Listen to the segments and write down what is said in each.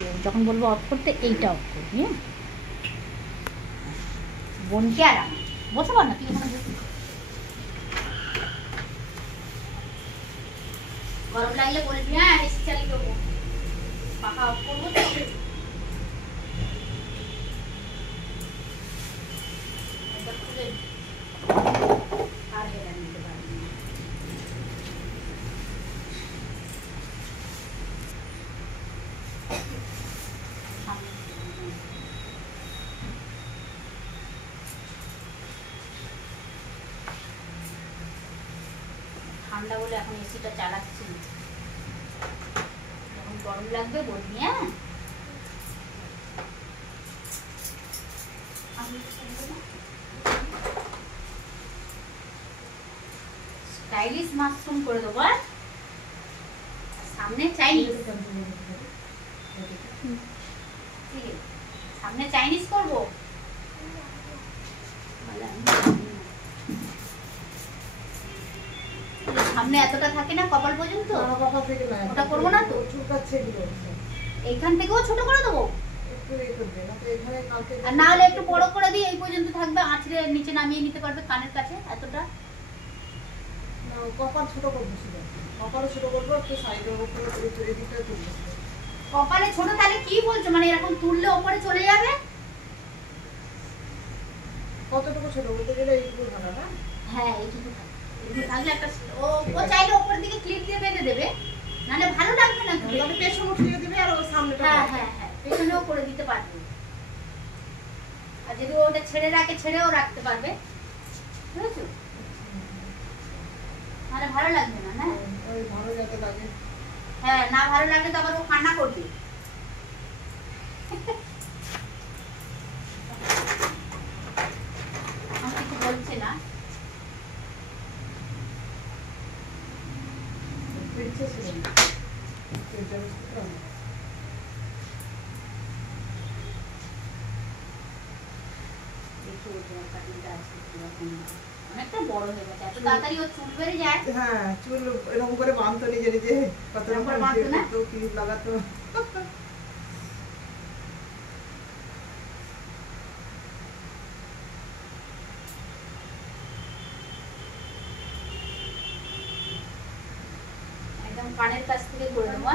যখন বলবো অফ করতে এইটা অফ করবি। হ্যাঁ, বোনকে আর আমার বসে পার না তুই এখানে বসে। গরম লাগলে বলবি, হ্যাঁ এসি চালিয়ে দেবো, পাখা অফ করবো তো। আর হেরা নিতে পারবি না। ঠান্ডা বলে এখন এসিটা চালাচ্ছি, যখন গরম লাগবে বলবি। হ্যাঁ স্টাইলিশ মাশরুম করে দেবো। সামনে চাইনিজ, সামনে চাইনিজ করবো। সামনে এতটা থাকে না কপাল পর্যন্ত, ওটা করবো না তো। এইখান থেকেও ছোট করে দেবো, আর না হলে একটু বড় করে দিই, এই পর্যন্ত থাকবে, আঁচড়ে নিচে নামিয়ে নিতে পারবে কানের কাছে। এতটা কপাল ছোট করবো, কপালে ছোট করবো, একটু সাইডের উপরে এদিকটা তুলবো। কপালে ছোট তাহলে কি বলছো, মানে এরকম তুললে ওপরে চলে যাবে? কতটুকু ছোট বলতে গেলে এইটুকু ভালো না? হ্যাঁ এইটুকু থাকলে একটা, ও চাইলে ওপর দিকে ক্লিপ দিয়ে বেঁধে দেবে, নাহলে ভালো লাগবে না। তবে পেছনে উঠিয়ে দিবে আর ওর সামনেটা। হ্যাঁ হ্যাঁ হ্যাঁ, পেছনেও করে দিতে পারবে, আর যদি ওটা ছেড়ে রাখে ছেড়েও রাখতে পারবে, বুঝেছো? তাহলে ভালো লাগবে না। না ওই ভালো যাতে লাগে। হ্যাঁ, না ভালো লাগলে তো আবার ও কান্না করবে। আমি কিছু বলছি না। অনেকটা বড় হয়ে গেছে, এত তাড়াতাড়ি ওর চুল বেড়ে যায়। হ্যাঁ, চুল এরকম করে বাঁধতো নিজে নিজে, কত রকম ক্লিপ লাগাতো। একদম কানের কাছ থেকে করে দেবো।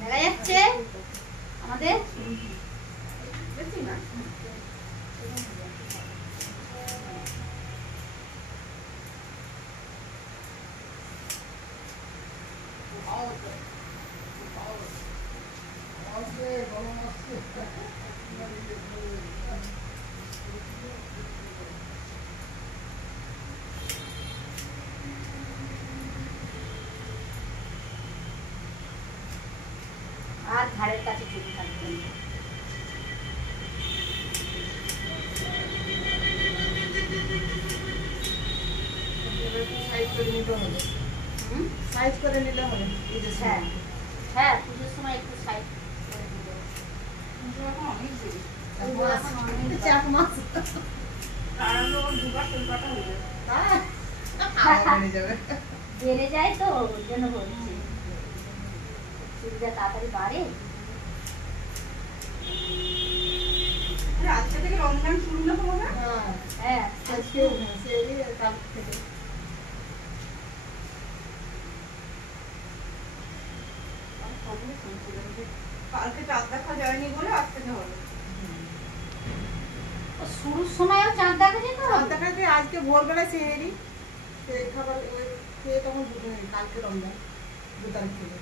দেখা যাচ্ছে আমাদের আর ঘাড়ের কাছে চুল থাকবে। সাইজ করে নিলে হবে। হ্যাঁ হ্যাঁ, পুজোর সময় একটু সাইড করে দিলে। বেড়ে যায় তো, ওই জন্য বলছি চুলটা তাড়াতাড়ি বাড়ে। আজকে থেকে রমজান শুরু না হবে? হ্যাঁ, আজকে কাল থেকে কালকে চাঁদ দেখা যায়নি বলে আজ থেকে হলো। শুরুর সময়ও চাঁদ দেখা যেত? চাঁদ দেখা যায় আজকে ভোরবেলায় সেহেরি সেই খাবার ওই খেয়ে তখন দুটো কালকে রমজান 2 তারিখ থেকে।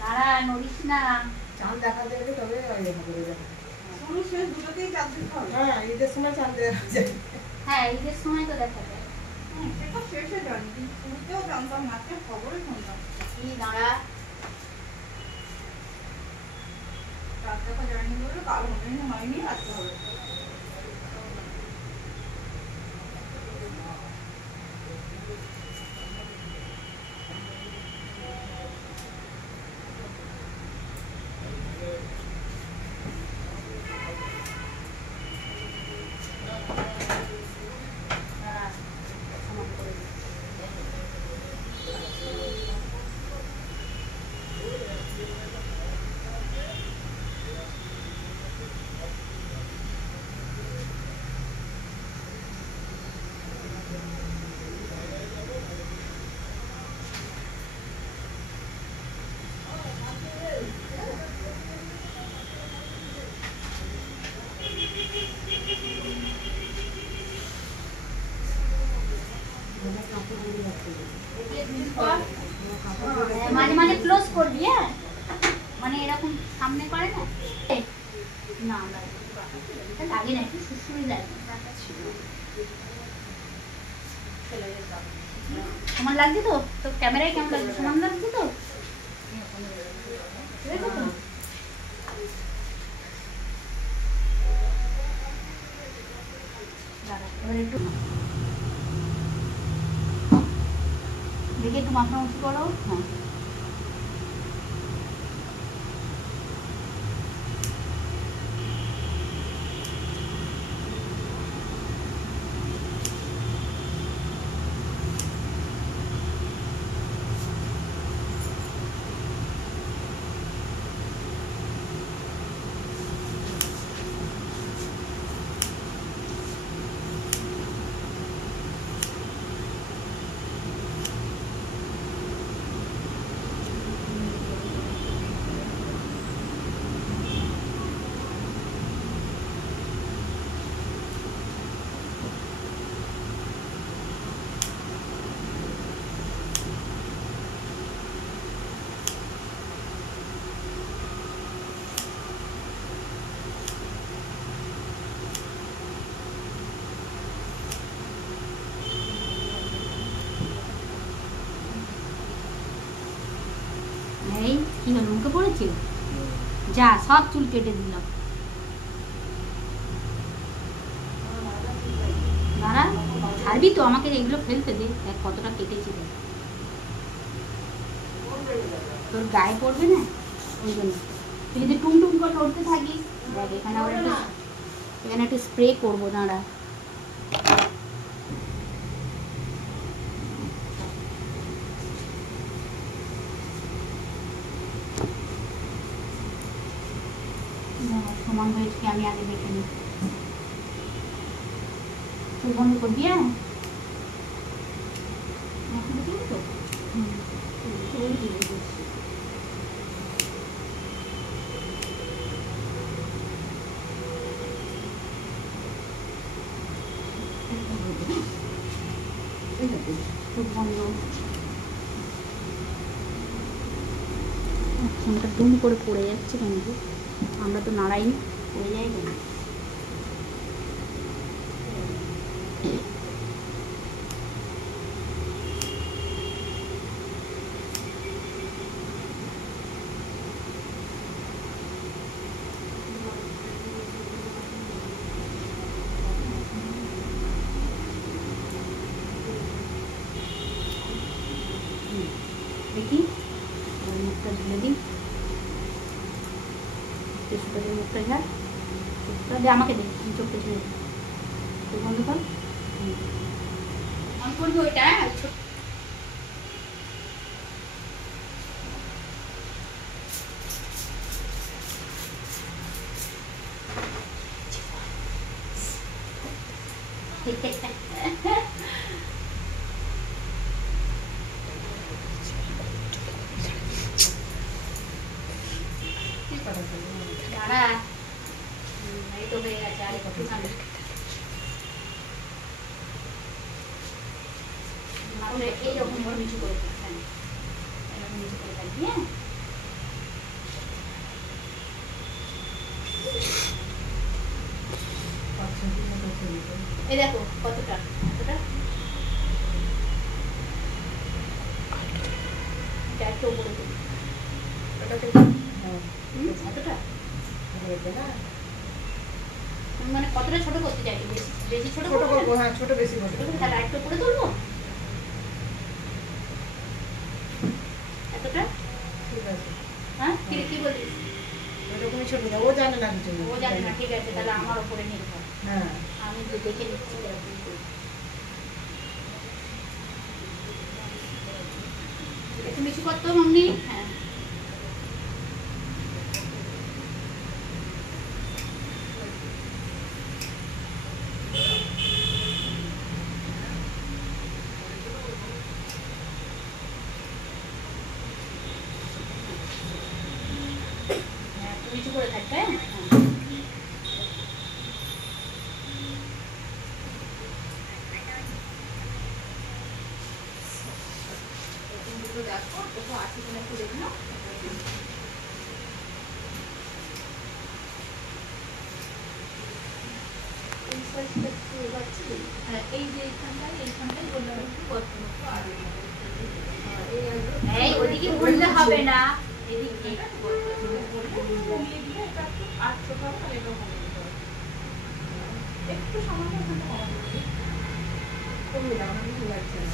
নারা নড়িস না। চাঁদ দেখা যাবে তবে হবে দেখা। শুরু শেষ দুটোতেই চাঁদ দেখা হবে। হ্যাঁ ঈদের সময় চাঁদ দেখা যায়। হ্যাঁ ঈদের সময় তো দেখা যায়। সেটা শেষে জানি কিন্তু শুরুতেও জানতাম না, খবরে শুনতাম। কি নারা চাঁদ দেখা যায়নি বলে কাল হয়নি আজকে হবে। মাঝে মাঝে ক্লোজ করবি। হ্যাঁ মানে এরকম সামনে করে না না লাগে না, একটু সুসুরি লাগে। সমান লাগছে তো? তো ক্যামেরায় কেমন লাগছে? সমান লাগছে তো? দেখে একটু মাথা উঁচু করো। হ্যাঁ এই কি হলো, মুখে পড়েছে? যা সব চুল কেটে দিলাম। দাঁড়া ছাড়বি তো, আমাকে এগুলো ফেলতে দে। দেখ কতটা কেটেছি, দেখ তোর গায়ে পড়বে না ওই জন্য। তুই যদি টুম টুম করে লড়তে থাকিস, দেখ এখানে আবার একটু স্প্রে করবো। দাঁড়া সমান হয়েছে কি আমি আগে দেখে নিই। তুই বন্ধ করবি? হ্যাঁ তো ফোনটা দুম করে পড়ে যাচ্ছে কেন? আমরা তো নাড়াইনি, পড়ে যায় কেন? দেখি মুখটা ঝুলে দিই, মুখটা ঝাড়, দে আমাকে, দে চোখটা ঝুলে তো বন্ধ কর। অন করবি ওইটা। দাঁড়া, এই তো হয়ে গেছে, আর একটুখানি মাত্র এইরকম নিচু করে দিচ্ছি, এরকম নিচু করে থাকবি। হ্যাঁ, এই দেখো কতটা, এতটা একটু উপরে তুলি, এতটা মানে কতটা ছোট করতে চাইছি, বেশি বেশি ছোট করবো? হ্যাঁ, ছোট বেশি করবো। তাহলে একটু উপরে তুলবো, এতটা। ঠিক আছে, হ্যাঁ, কি বলিস? এরকমই ছোট দাও, ও জানে না কিছু। ও জানে না, ঠিক আছে, তাহলে আমার উপরে নির্ভর। হ্যাঁ, আমি তো দেখে নিচ্ছি এরকম করে। একটু নিচু করতে হবে অমনি। হ্যাঁ, একটু নিচু করে থাকবে। হ্যাঁ, দুটো দেখো, দেখো আছে কিনা একটু দেখে নাও। হ্যাঁ, এই যে এইখানটাই বললাম একটু কত এই ওদিকে বললে হবে না, এদিকে একটু সামান্য কমে দাও, আমার ভালো লাগছে না।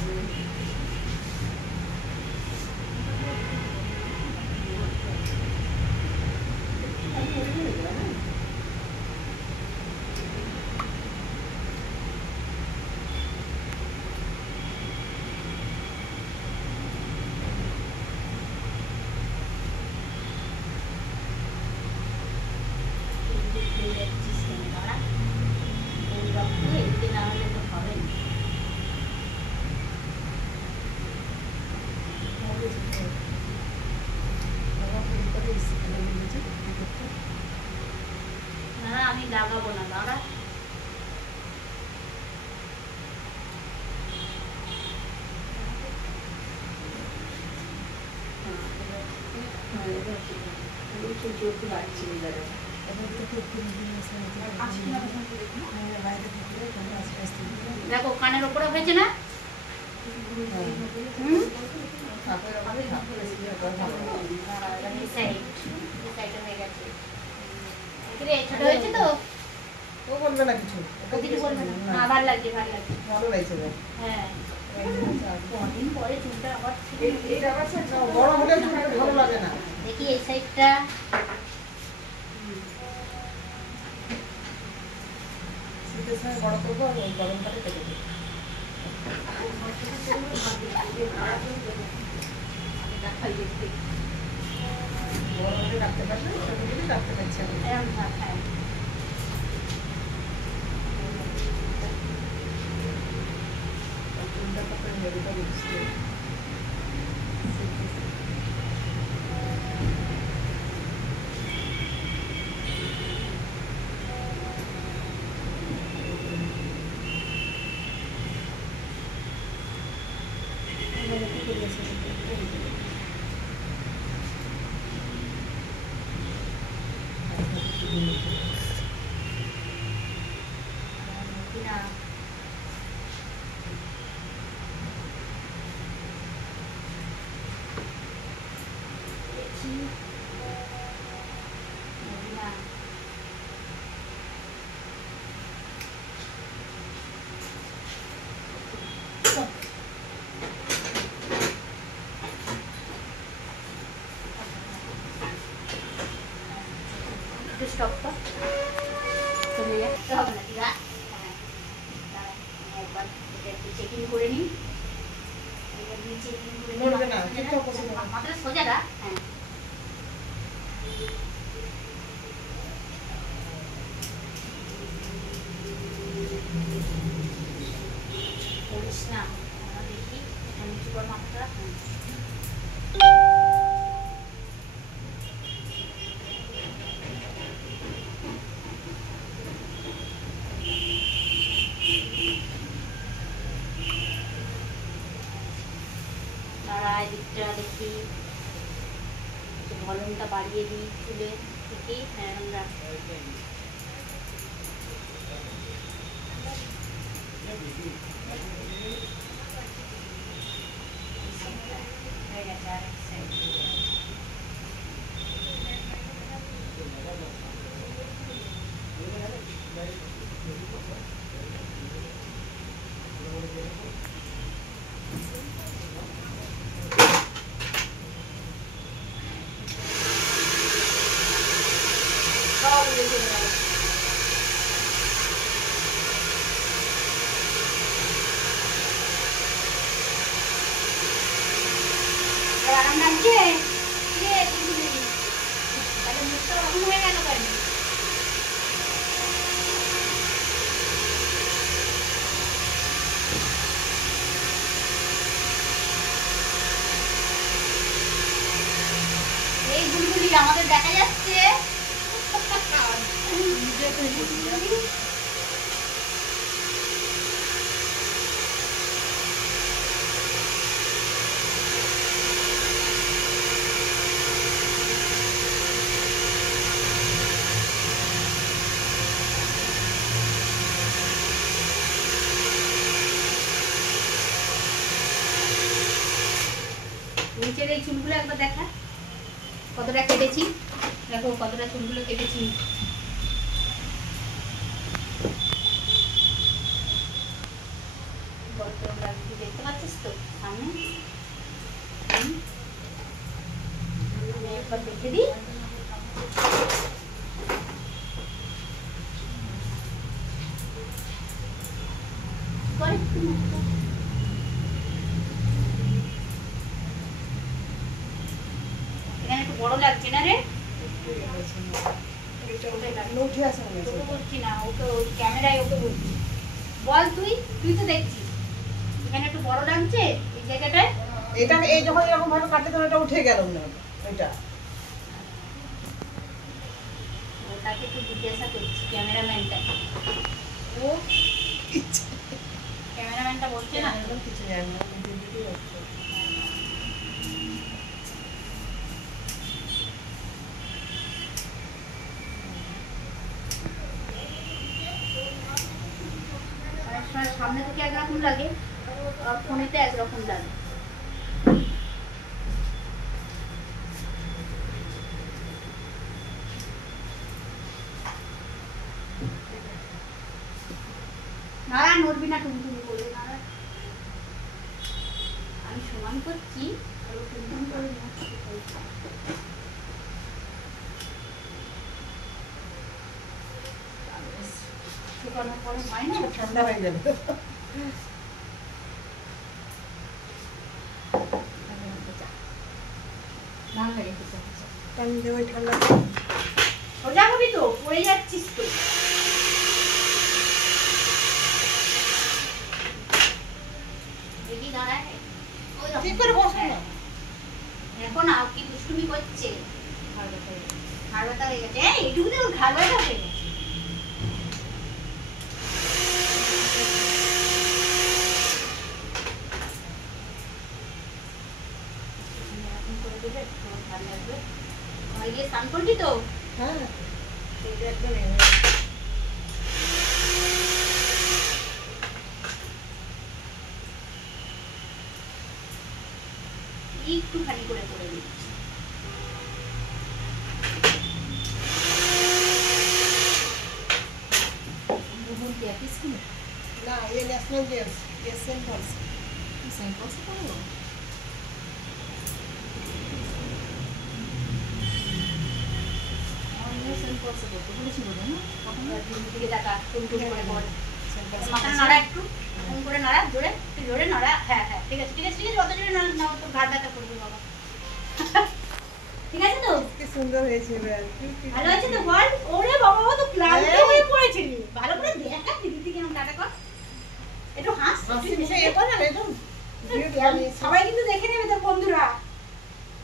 এদিকে না হলে তো হবে না। না না, আমি লাগাবো না, দাঁড়া। দেখো কানের উপরে হয়েছে না? হুম, এই সাইডে হয়ে গেছে। কিরে, ছোট হয়েছে তো? ও বলবে না কিছু, ও কিছু বলবে না? না, ভালো লাগছে, ভালো লাগছে। ভালো লাগছে। হ্যাঁ, কদিন পরে চুলটা আবার এটা আবার বড় হলে চুলটা ভালো লাগে না। দেখি এই সাইডটা। শীতের সময় বড় করবো আর গরমকালে কেটে দেবো। বড় হলে রাখতে পারবে, ছোট হলে রাখতে পারছে না। এরকম ভাব, হ্যাঁ। চুলটা কত হেভিটা বুঝছে। কিনা দেখি না। একটু স্টপ কর, চলে যাচ্ছে হবে না, ঠিক আছে? হ্যাঁ, একবার একটু চেকিং করে নিই। এবার দিয়ে চেকিং করে নিই। নড়বে না, ঠিকঠাক বসে যাবে। মাথাটা সোজা রাখ। হ্যাঁ, করিস না, দেখি নিচু কর মাথাটা। হ্যাঁ, এদিকটা দেখি ভলিউমটা বাড়িয়ে দিই চুলে দেখি। হ্যাঁ আমরা হয়ে গেছে আর এক সাইড। আরাম লাগছে তাহলে মুখটা ওরকম হয়ে গেল কেন? এই গুলগুলি আমাদের দেখা যাচ্ছে। নিচের এই চুলগুলো একবার দেখা কতটা কেটেছি, দেখো কতটা চুলগুলো কেটেছি। দেখতে পাচ্ছিস তো সামনে? একবার দেখে দিই। এখানে একটু বড় লাগছে না রে? উঠে আসে তোকে বলছি না, ওকে ওই ক্যামেরায় ওকে বলছি। বল তুই তুই তো দেখছিস এখানে একটু বড় লাগছে এই জায়গাটায়। এটা এই যখন এরকম ভাবে কাটে তখন এটা উঠে গেল না এটা। ওটাকে একটু জিজ্ঞাসা করছি ক্যামেরাম্যানটা। ও ক্যামেরাম্যানটা বলছে না কিছু জানি না, দিদি হচ্ছে। সামনে থেকে একরকম লাগে আর ফোনেতে একরকম লাগে। নাড়া নড়বি না, টুনটুনি করবে নাড়া। আমি সমান করছি আর ও টুনটুনি করে শুকানোর পরে হয় না, ঠান্ডা হয়ে যাবে। ঠান্ডা সোজা হবি তো, পড়ে যাচ্ছিস তো। দেখি দাঁড়ায় ঠিক করে বসো না। দেখো না কি দুষ্টুমি করছে। ঘাড় ব্যথা হয়ে গেছে, এইটুকু তো ঘাড় ব্যথা হয়ে গেছে। স্নান করবি তো? হ্যাঁ একদম একটুখানি করে করে দিচ্ছি। না ये नेशनल जेम्स ये सेंट पॉल्स করবো মাথাটা নাড়া একটু ফোন করে নাড়া জোরে জোরে নাড়া। হ্যাঁ হ্যাঁ ঠিক আছে ঠিক আছে ঠিক আছে, অত জোরে নাড়া না তো ঘাড় ব্যথা করবে বাবা। ঠিক আছে তো? কি সুন্দর হয়েছে এবার। ভালো আছে তো বল? ওরে বাবা ও তো ক্লান্ত হয়ে পড়েছিল। ভালো করে দেখা দিদি কেমন কাটা কর, একটু হাস সবাই কিন্তু দেখে নেবে তোর বন্ধুরা,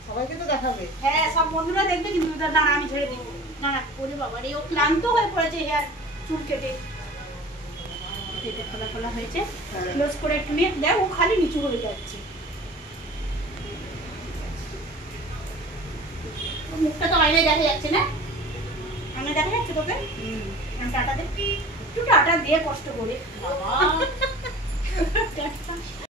সবাইকে তো দেখাবে। হ্যাঁ সব বন্ধুরা দেখবে কিন্তু। দাঁড়া আমি ছেড়ে দিব, দাঁড়া। ওরে বাবা রে ও ক্লান্ত হয়ে পড়েছে হেয়ার চুল কেটে। খোলা খোলা হয়েছে, ক্লোজ করে একটু নিয়ে দেখ, ও খালি নিচু হয়ে যাচ্ছে। মুখটা তো আয়নায় দেখা যাচ্ছে না? আয়নায় দেখা যাচ্ছে তোকে? টাটা দে, একটু টাটা দিয়ে কষ্ট করে বাবা। টাটা।